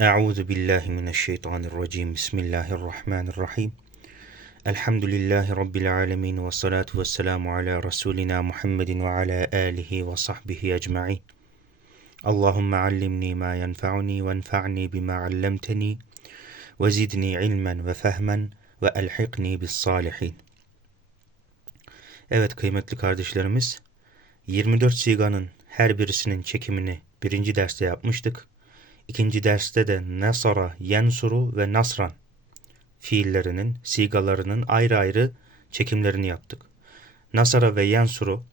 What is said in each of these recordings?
Euzu billahi mineşşeytanirracim. Bismillahirrahmanirrahim. Elhamdülillahi rabbil alamin ve salatu vesselamu ala rasulina Muhammedin ve ala alihi ve sahbihi ecmaîn. Allahumme allimni ma yenfa'uni ve enfa'ni bima allamteni ve zidni ilmen ve fehmen ve elhiqni bis salihin. Evet kıymetli kardeşlerimiz, 24 siganın her birisinin çekimini birinci derste yapmıştık. İkinci derste de Nasara, Yensuru ve Nasran fiillerinin, sigalarının ayrı ayrı çekimlerini yaptık. Nasara ve Yensuru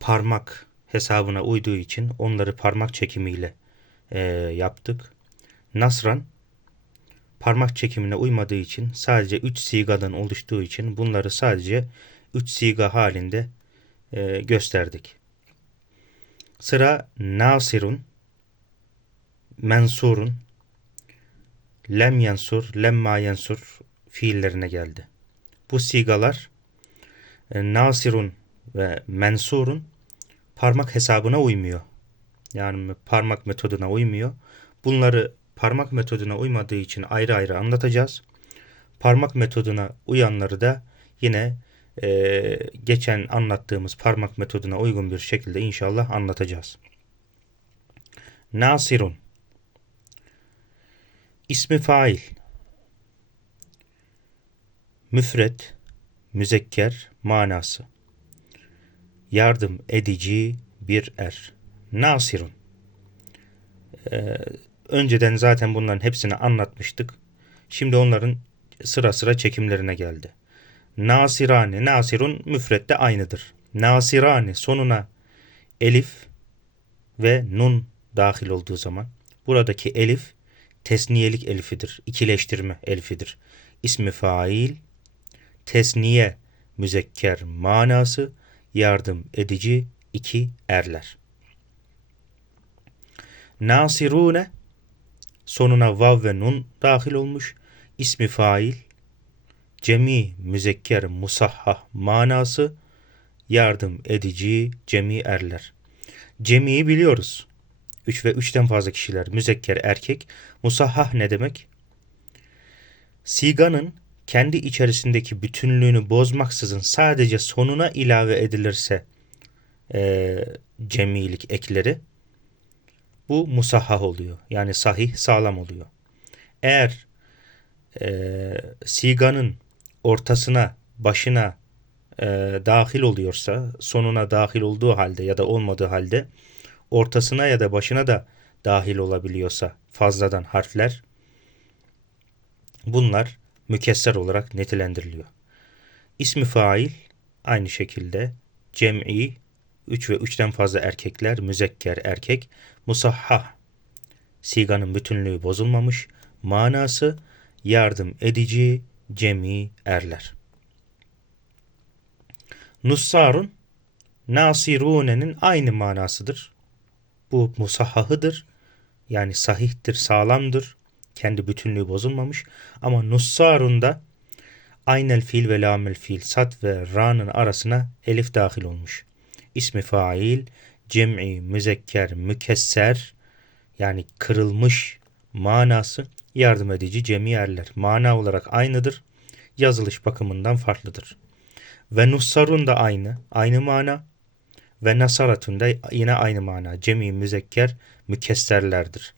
parmak hesabına uyduğu için onları parmak çekimiyle e, yaptık. Nasran parmak çekimine uymadığı için sadece 3 sigadan oluştuğu için bunları sadece 3 siga halinde e, gösterdik. Sıra Nasirun mensurun, lem yansur, lemma yansur fiillerine geldi. Bu sigalar e, nasirun ve mensurun parmak hesabına uymuyor. Yani parmak metoduna uymuyor. Bunları parmak metoduna uymadığı için ayrı ayrı anlatacağız. Parmak metoduna uyanları da yine e, geçen anlattığımız parmak metoduna uygun bir şekilde inşallah anlatacağız. Nasirun İsmi fail. Müfret, müzekker manası. Yardım edici bir er. Nasirun. Ee, önceden zaten bunların hepsini anlatmıştık. Şimdi onların sıra sıra çekimlerine geldi. Nasirani, nasirun müfrette aynıdır. Nasirani sonuna elif ve nun dahil olduğu zaman buradaki elif tesniyelik elifidir. İkileştirme elifidir. İsmi fail, tesniye müzekker manası, yardım edici iki erler. Nasirune sonuna vav ve nun dahil olmuş. İsmi fail, cemi müzekker musahhah manası, yardım edici cemi erler. Cemiyi biliyoruz. 3 ve 3'ten fazla kişiler müzekker erkek. Musahhah ne demek? Siganın kendi içerisindeki bütünlüğünü bozmaksızın sadece sonuna ilave edilirse e, cemilik ekleri bu musahhah oluyor. Yani sahih sağlam oluyor. Eğer e, siganın ortasına başına e, dahil oluyorsa sonuna dahil olduğu halde ya da olmadığı halde ortasına ya da başına da dahil olabiliyorsa fazladan harfler bunlar mükesser olarak netilendiriliyor. İsmi fail aynı şekilde cem'i 3 ve 3'ten fazla erkekler müzekker erkek musahhah siganın bütünlüğü bozulmamış manası yardım edici cemi erler. Nussarun Nasirune'nin aynı manasıdır. Bu musahhahıdır. Yani sahihtir, sağlamdır. Kendi bütünlüğü bozulmamış. Ama nussarunda aynel fiil ve lamel fiil sat ve ra'nın arasına elif dahil olmuş. İsmi fail, cem'i, müzekker, mükesser yani kırılmış manası yardım edici cemi yerler. Mana olarak aynıdır. Yazılış bakımından farklıdır. Ve nussarun da aynı. Aynı mana. Ve nasaratun da yine aynı mana. Cemi müzekker mükesserlerdir.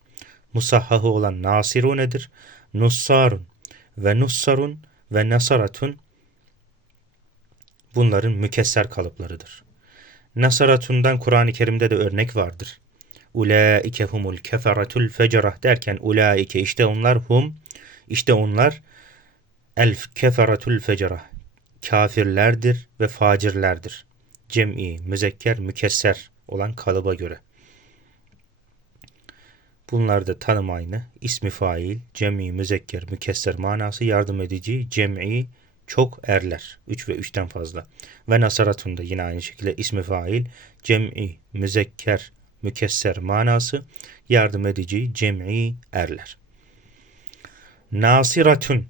Musahhahı olan nasirunedir. Nussarun ve nussarun ve nasaratun bunların mükesser kalıplarıdır. Nasaratundan Kur'an-ı Kerim'de de örnek vardır. Ulaike humul keferatul fecerah derken ulaike işte onlar hum işte onlar elf keferatul fecerah kafirlerdir ve facirlerdir cem'i, müzekker, mükesser olan kalıba göre. Bunlar da tanım aynı. İsmi fail, cem'i, müzekker, mükesser manası yardım edici, cem'i, çok erler. 3 ve 3'ten fazla. Ve nasaratun da yine aynı şekilde ismi fail, cem'i, müzekker, mükesser manası yardım edici, cem'i, erler. Nasiratun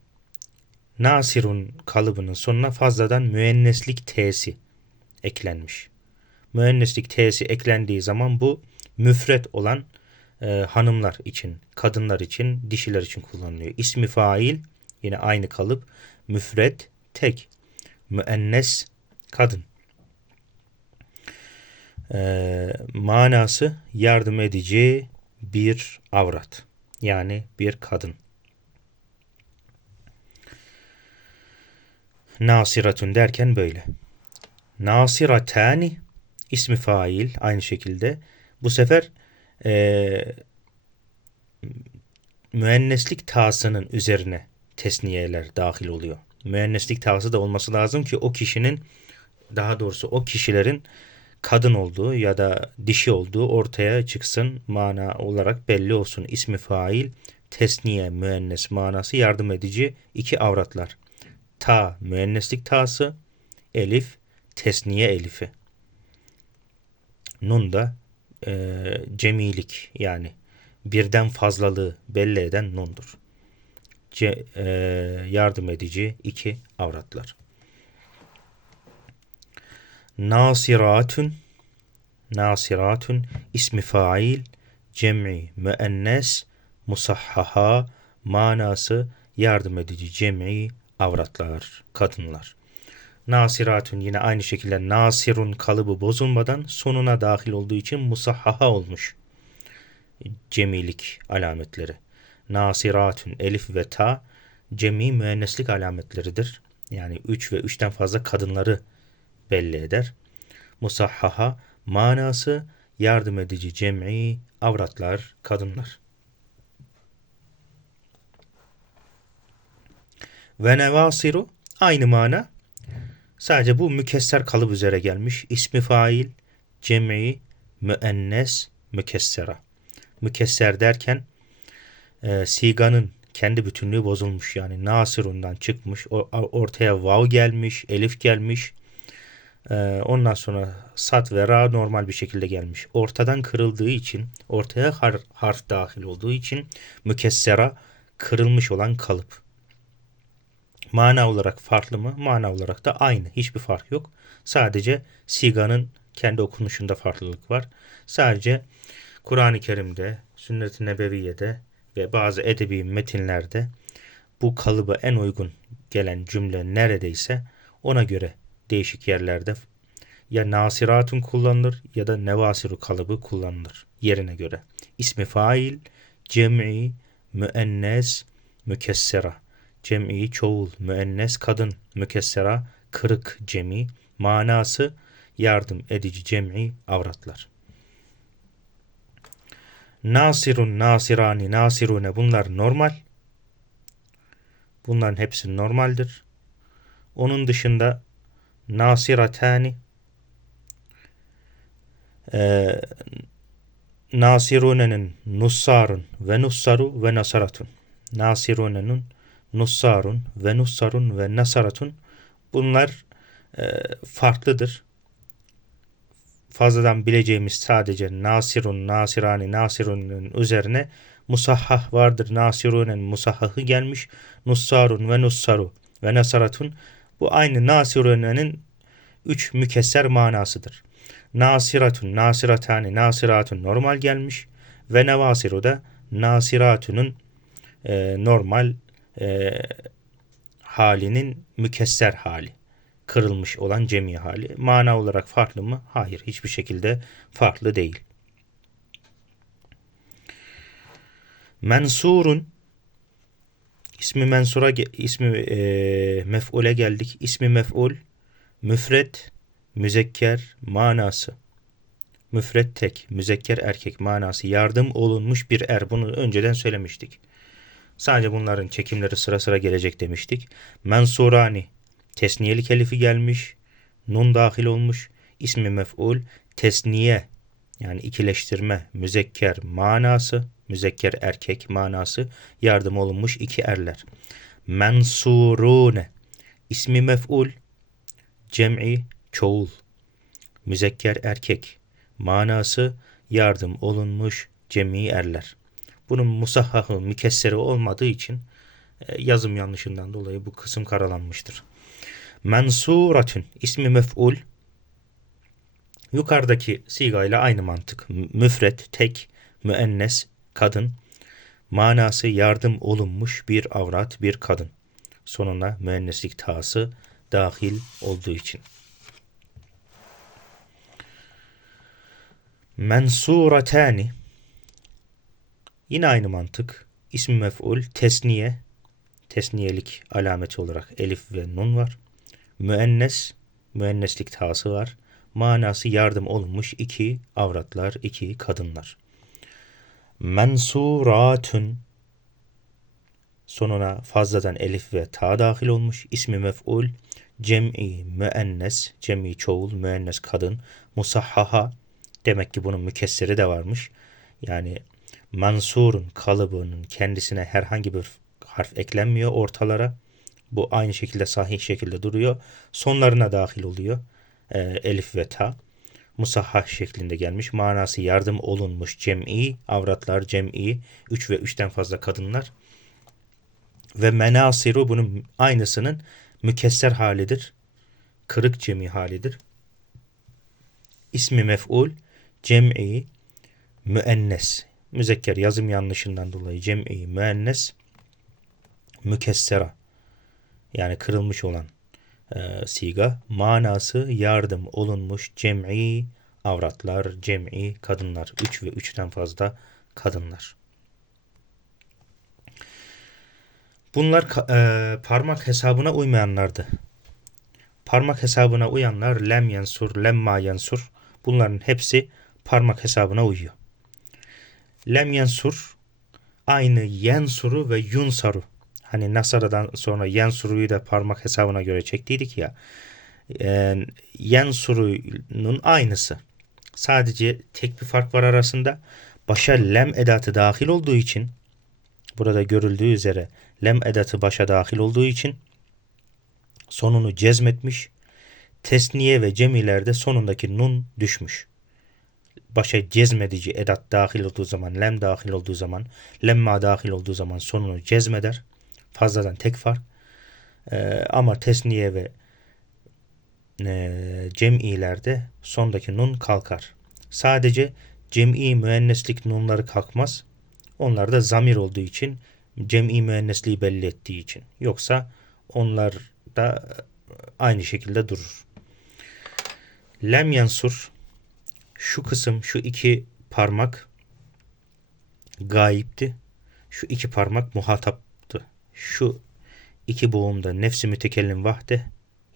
Nasirun kalıbının sonuna fazladan müenneslik t'si eklenmiş. Müenneslik t'si eklendiği zaman bu müfret olan e, hanımlar için, kadınlar için, dişiler için kullanılıyor. İsmi fail yine aynı kalıp. Müfred tek. Müennes kadın. E, manası yardım edici bir avrat. Yani bir kadın. Nasiratun derken böyle. Nasiratani ismi fail aynı şekilde. Bu sefer e, müenneslik tasının üzerine tesniyeler dahil oluyor. Müenneslik tası da olması lazım ki o kişinin daha doğrusu o kişilerin kadın olduğu ya da dişi olduğu ortaya çıksın mana olarak belli olsun. İsmi fail, tesniye, müennes manası yardım edici iki avratlar. Ta müenneslik tası, elif tesniye elifi. Nun da e, cemilik yani birden fazlalığı belli eden nundur. Ce, e, yardım edici iki avratlar. Nasiratun Nasiratun ismi fail cem'i müennes musahhaha manası yardım edici cem'i avratlar, kadınlar. Nasiratun yine aynı şekilde nasirun kalıbı bozulmadan sonuna dahil olduğu için musahhaha olmuş. Cemilik alametleri. Nasiratun elif ve ta cemi müenneslik alametleridir. Yani üç ve üçten fazla kadınları belli eder. Musahhaha manası yardım edici cem'i avratlar, kadınlar. Ve nevasiru aynı mana. Sadece bu mükesser kalıp üzere gelmiş. İsmi fail, cem'i, müennes, mükessera. Mükesser derken e, siganın kendi bütünlüğü bozulmuş. Yani nasirundan çıkmış. Ortaya vav gelmiş, elif gelmiş. E, ondan sonra sat ve ra normal bir şekilde gelmiş. Ortadan kırıldığı için, ortaya har, harf dahil olduğu için mükessera kırılmış olan kalıp. Mana olarak farklı mı? Mana olarak da aynı. Hiçbir fark yok. Sadece siganın kendi okunuşunda farklılık var. Sadece Kur'an-ı Kerim'de, Sünnet-i Nebeviye'de ve bazı edebi metinlerde bu kalıba en uygun gelen cümle neredeyse ona göre değişik yerlerde ya nasiratun kullanılır ya da nevasiru kalıbı kullanılır yerine göre. İsmi fail, cem'i, müennes, mükessera cem'i çoğul, müennes kadın, mükessera kırık cemi, manası yardım edici cem'i avratlar. Nasirun, nasirani, nasirune bunlar normal. Bunların hepsi normaldir. Onun dışında nasiratani, e, nasirunenin nussarun ve nussaru ve nasaratun. Nasirunenin Nussarun ve Nussarun ve Nasaratun bunlar e, farklıdır. Fazladan bileceğimiz sadece Nasirun, Nasirani, Nasirun'un üzerine musahhah vardır. Nasirun'un musahhahı gelmiş. Nussarun ve Nussaru ve Nasaratun bu aynı Nasirun'un üç mükesser manasıdır. Nasiratun, Nasiratani, Nasiratun normal gelmiş ve Nevasiru da Nasiratun'un e, normal e, halinin mükesser hali. Kırılmış olan cemi hali. Mana olarak farklı mı? Hayır. Hiçbir şekilde farklı değil. Mensurun ismi mensura ismi e, mef'ule geldik. İsmi mef'ul müfret müzekker manası. Müfret tek, müzekker erkek manası yardım olunmuş bir er. Bunu önceden söylemiştik. Sadece bunların çekimleri sıra sıra gelecek demiştik. Mensurani tesniyelik elifi gelmiş. Nun dahil olmuş. İsmi mef'ul tesniye yani ikileştirme müzekker manası müzekker erkek manası yardım olunmuş iki erler. Mensurune ismi mef'ul cem'i çoğul müzekker erkek manası yardım olunmuş cem'i erler. Bunun musahhahı, mükesseri olmadığı için e, yazım yanlışından dolayı bu kısım karalanmıştır. Mensuratun ismi mef'ul yukarıdaki sigayla aynı mantık. Müfret, tek, müennes, kadın. Manası yardım olunmuş bir avrat, bir kadın. Sonuna müenneslik tası dahil olduğu için. Mensuratani Yine aynı mantık. İsmi mef'ul, tesniye, tesniyelik alameti olarak elif ve nun var. Müennes, müenneslik tası var. Manası yardım olunmuş iki avratlar, iki kadınlar. Mensuratun sonuna fazladan elif ve ta dahil olmuş. İsmi mef'ul, cem'i müennes, cem'i çoğul, müennes kadın, musahhaha demek ki bunun mükesseri de varmış. Yani mansurun kalıbının kendisine herhangi bir harf eklenmiyor ortalara. Bu aynı şekilde sahih şekilde duruyor. Sonlarına dahil oluyor. E, elif ve ta. Musahhah şeklinde gelmiş. Manası yardım olunmuş cem'i, avratlar cem'i, 3 ve 3'ten fazla kadınlar. Ve menasiru bunun aynısının mükesser halidir. Kırık cemi halidir. İsmi mef'ul, cem'i, müennes müzekker yazım yanlışından dolayı cem'i müennes mükessera yani kırılmış olan e, siga manası yardım olunmuş cem'i avratlar, cem'i kadınlar. Üç ve üçten fazla kadınlar. Bunlar e, parmak hesabına uymayanlardı. Parmak hesabına uyanlar lem yensur, lemma yensur bunların hepsi parmak hesabına uyuyor. Lem yensur aynı yensuru ve yunsaru. Hani Nasara'dan sonra yensuruyu da parmak hesabına göre çektiydik ya. E, yensurunun aynısı. Sadece tek bir fark var arasında. Başa lem edatı dahil olduğu için burada görüldüğü üzere lem edatı başa dahil olduğu için sonunu cezmetmiş. Tesniye ve cemilerde sonundaki nun düşmüş başa cezmedici edat dahil olduğu zaman, lem dahil olduğu zaman, lemma dahil olduğu zaman sonunu cezmeder. Fazladan tek fark. Ee, ama tesniye ve e, cem'ilerde sondaki nun kalkar. Sadece cem'i müenneslik nunları kalkmaz. Onlar da zamir olduğu için cem'i müennesliği belli ettiği için. Yoksa onlar da aynı şekilde durur. Lem yansur şu kısım şu iki parmak gayipti. Şu iki parmak muhataptı. Şu iki boğumda nefsi mütekellim vahde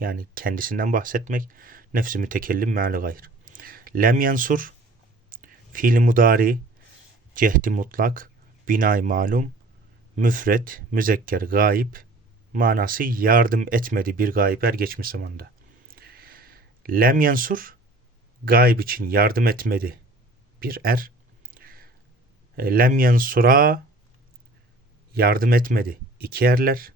yani kendisinden bahsetmek nefsi mütekellim meali gayr. Lem yansur fiili mudari cehdi mutlak binay malum müfret müzekker gayip manası yardım etmedi bir gayip er geçmiş zamanda. Lem yansur gayb için yardım etmedi bir er. E, lem yansura yardım etmedi iki erler.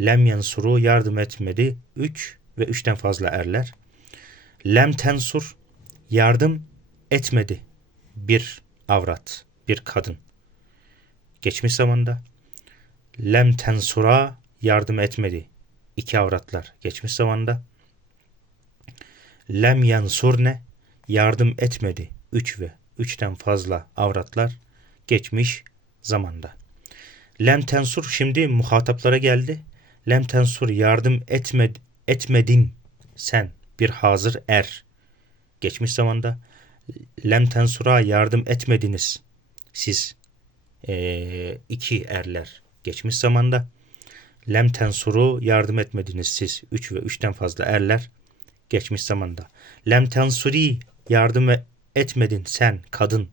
Lem yansuru yardım etmedi üç ve üçten fazla erler. Lem tensur yardım etmedi bir avrat, bir kadın. Geçmiş zamanda lem tensura yardım etmedi iki avratlar. Geçmiş zamanda lem yansurne yardım etmedi. Üç ve üçten fazla avratlar geçmiş zamanda. Lem tensur şimdi muhataplara geldi. Lem tensur yardım etmed, etmedin sen bir hazır er. Geçmiş zamanda lem tensura yardım etmediniz siz ee, iki erler. Geçmiş zamanda lem tensuru yardım etmediniz siz üç ve üçten fazla erler. Geçmiş zamanda lem tensuri yardım etmedin sen kadın.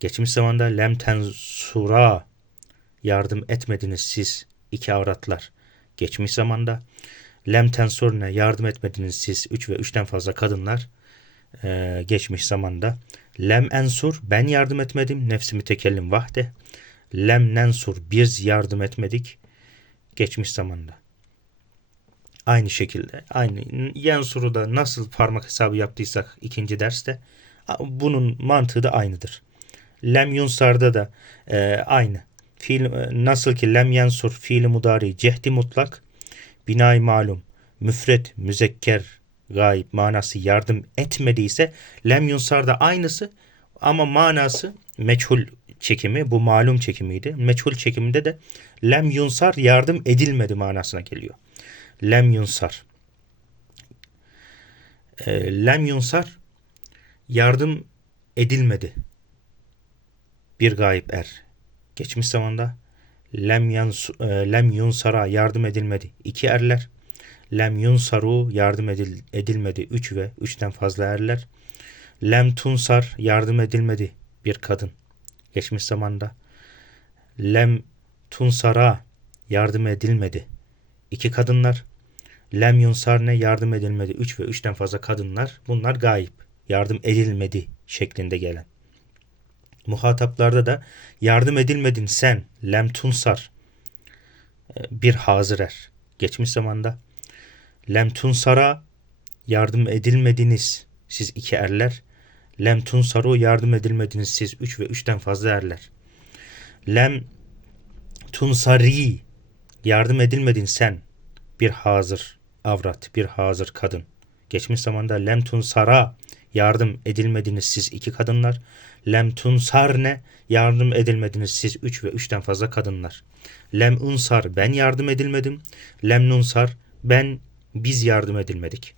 Geçmiş zamanda lem tensura yardım etmediniz siz iki avratlar. Geçmiş zamanda lem tensurne yardım etmediniz siz üç ve üçten fazla kadınlar. Ee, geçmiş zamanda lem ensur ben yardım etmedim nefsimi tekellim vahde. Lem nensur biz yardım etmedik geçmiş zamanda. Aynı şekilde aynı Yansur'u da nasıl parmak hesabı yaptıysak ikinci derste bunun mantığı da aynıdır. Lem yunsarda da e, aynı. Fiil, e, nasıl ki lem yansur fiili mudari cehdi mutlak binay malum müfret müzekker gayb manası yardım etmediyse lem yunsar da aynısı ama manası meçhul çekimi bu malum çekimiydi. Meçhul çekiminde de lem yunsar yardım edilmedi manasına geliyor. Lem yunsar. E, lem yunsar yardım edilmedi. Bir gayip er. Geçmiş zamanda lem, yans, e, lem yunsara yardım edilmedi. İki erler. Lem yunsaru yardım edil, edilmedi. Üç ve üçten fazla erler. Lem tunsar yardım edilmedi. Bir kadın. Geçmiş zamanda. Lem tunsara yardım edilmedi. İki kadınlar. Lem yunsarne yardım edilmedi. Üç ve üçten fazla kadınlar. Bunlar gayip. Yardım edilmedi şeklinde gelen. Muhataplarda da yardım edilmedin sen. Lem tunsar. e, Bir hazır er. Geçmiş zamanda. Lem tunsara yardım edilmediniz. Siz iki erler. Lem tunsaru yardım edilmediniz siz üç ve üçten fazla erler. Lem tunsari yardım edilmedin sen bir hazır avrat bir hazır kadın. Geçmiş zamanda lem tunsara yardım edilmediniz siz iki kadınlar. Lem tunsarne yardım edilmediniz siz üç ve üçten fazla kadınlar. Lem unsar ben yardım edilmedim. Lem nunsar ben biz yardım edilmedik.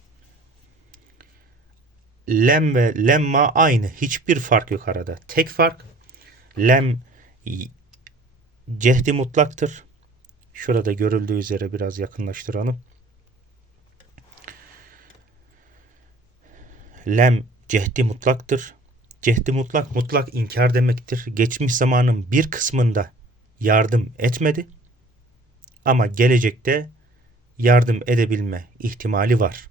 Lem ve lemma aynı. Hiçbir fark yok arada. Tek fark lem cehdi mutlaktır. Şurada görüldüğü üzere biraz yakınlaştıralım. Lem cehdi mutlaktır. Cehdi mutlak mutlak inkar demektir. Geçmiş zamanın bir kısmında yardım etmedi. Ama gelecekte yardım edebilme ihtimali var.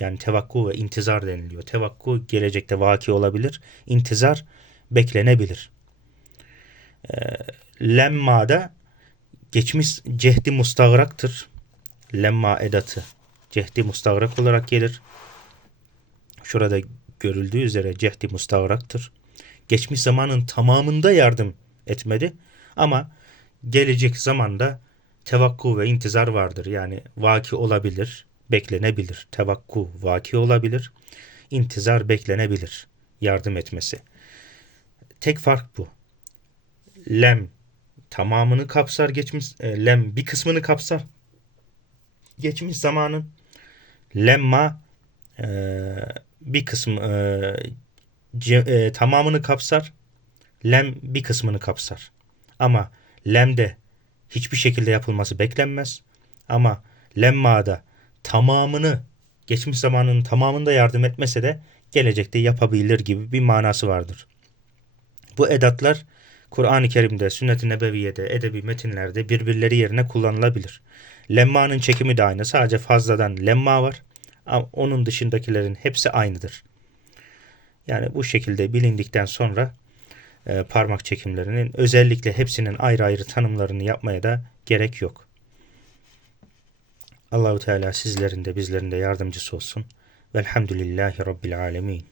Yani tevakku ve intizar deniliyor. Tevakku gelecekte vaki olabilir. İntizar beklenebilir. E, lemma da geçmiş cehdi mustağraktır. Lemma edatı cehdi mustağrak olarak gelir. Şurada görüldüğü üzere cehdi mustağraktır. Geçmiş zamanın tamamında yardım etmedi ama gelecek zamanda tevakku ve intizar vardır. Yani vaki olabilir, beklenebilir. Tevakku vaki olabilir, intizar beklenebilir yardım etmesi. Tek fark bu. Lem tamamını kapsar geçmiş, e, lem bir kısmını kapsar. Geçmiş zamanın lemma e, bir kısmı e, e, tamamını kapsar. Lem bir kısmını kapsar. Ama lemde hiçbir şekilde yapılması beklenmez. Ama lemmada tamamını geçmiş zamanın tamamında yardım etmese de gelecekte yapabilir gibi bir manası vardır. Bu edatlar Kur'an-ı Kerim'de, Sünnet-i Nebeviye'de, edebi metinlerde birbirleri yerine kullanılabilir. Lemma'nın çekimi de aynı. Sadece fazladan lemma var. Ama onun dışındakilerin hepsi aynıdır. Yani bu şekilde bilindikten sonra e, parmak çekimlerinin özellikle hepsinin ayrı ayrı tanımlarını yapmaya da gerek yok. Allahu Teala sizlerin de bizlerin de yardımcısı olsun. Velhamdülillahi Rabbil Alemin.